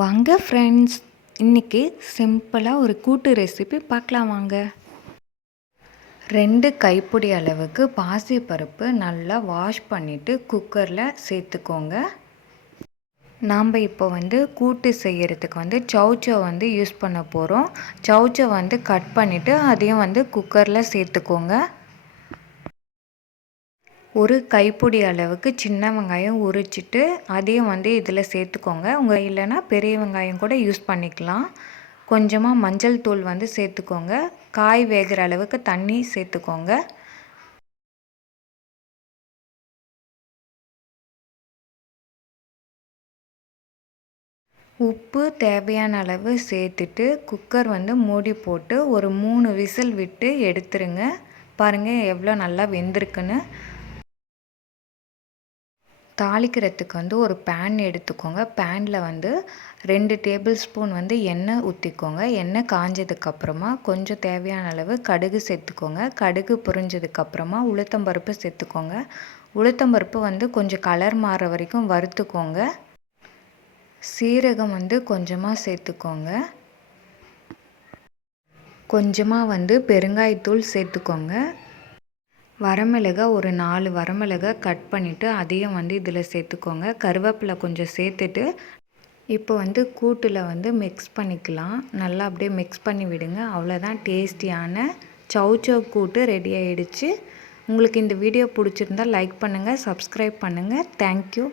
வாங்க ஃப்ரெண்ட்ஸ் இன்றைக்கி சிம்பிளாக ஒரு கூட்டு ரெசிபி பார்க்கலாம் வாங்க. ரெண்டு கைப்பிடி அளவுக்கு பாசிப்பருப்பு நல்லா வாஷ் பண்ணிவிட்டு குக்கரில் சேர்த்துக்கோங்க. நாம் இப்போ வந்து கூட்டு செய்கிறதுக்கு வந்து சவுச்சோ வந்து யூஸ் பண்ண போகிறோம் சவுச்சோ வந்து கட் பண்ணிவிட்டு அதையும் வந்து குக்கரில் சேர்த்துக்கோங்க. ஒரு கைப்பிடி அளவுக்கு சின்ன வெங்காயம் உரிச்சிட்டு அதையும் வந்து இதில் சேர்த்துக்கோங்க. உங்கள் இல்லைன்னா பெரிய வெங்காயம் கூட யூஸ் பண்ணிக்கலாம். கொஞ்சமாக மஞ்சள் தூள் வந்து சேர்த்துக்கோங்க. காய் வேகிற அளவுக்கு தண்ணி சேர்த்துக்கோங்க. உப்பு தேவையான அளவு சேர்த்துட்டு குக்கர் வந்து மூடி போட்டு ஒரு மூணு விசில் விட்டு எடுத்துருங்க. பாருங்கள் எவ்வளோ நல்லா வெந்திருக்குன்னு. தாளிக்கிறதுக்கு வந்து ஒரு பேன் எடுத்துக்கோங்க. பேனில் வந்து ரெண்டு டேபிள் ஸ்பூன் வந்து எண்ணெய் ஊற்றிக்கோங்க எண்ணெய் காஞ்சதுக்கப்புறமா கொஞ்சம் தேவையான அளவு கடுகு சேர்த்துக்கோங்க. கடுகு புரிஞ்சதுக்கப்புறமா உளுத்தம்பருப்பு சேர்த்துக்கோங்க. உளுத்தம்பருப்பு வந்து கொஞ்சம் கலர் மாற வரைக்கும் வறுத்துக்கோங்க. சீரகம் வந்து கொஞ்சமாக சேர்த்துக்கோங்க. கொஞ்சமாக வந்து பெருங்காயத்தூள் சேர்த்துக்கோங்க. வரமிளகா ஒரு நாலு வரமிளகா கட் பண்ணிவிட்டு அதையும் வந்து இதில் சேர்த்துக்கோங்க. கருவேப்பிலை கொஞ்சம் சேர்த்துட்டு இப்போ வந்து கூட்டில் வந்து மிக்ஸ் பண்ணிக்கலாம். நல்லா அப்படியே மிக்ஸ் பண்ணி விடுங்க. அவ்வளோதான் டேஸ்டியான சவு சவு கூட்டு ரெடி ஆகிடுச்சு உங்களுக்கு இந்த வீடியோ பிடிச்சிருந்தால் லைக் பண்ணுங்கள் சப்ஸ்கிரைப் பண்ணுங்கள் தேங்க்யூ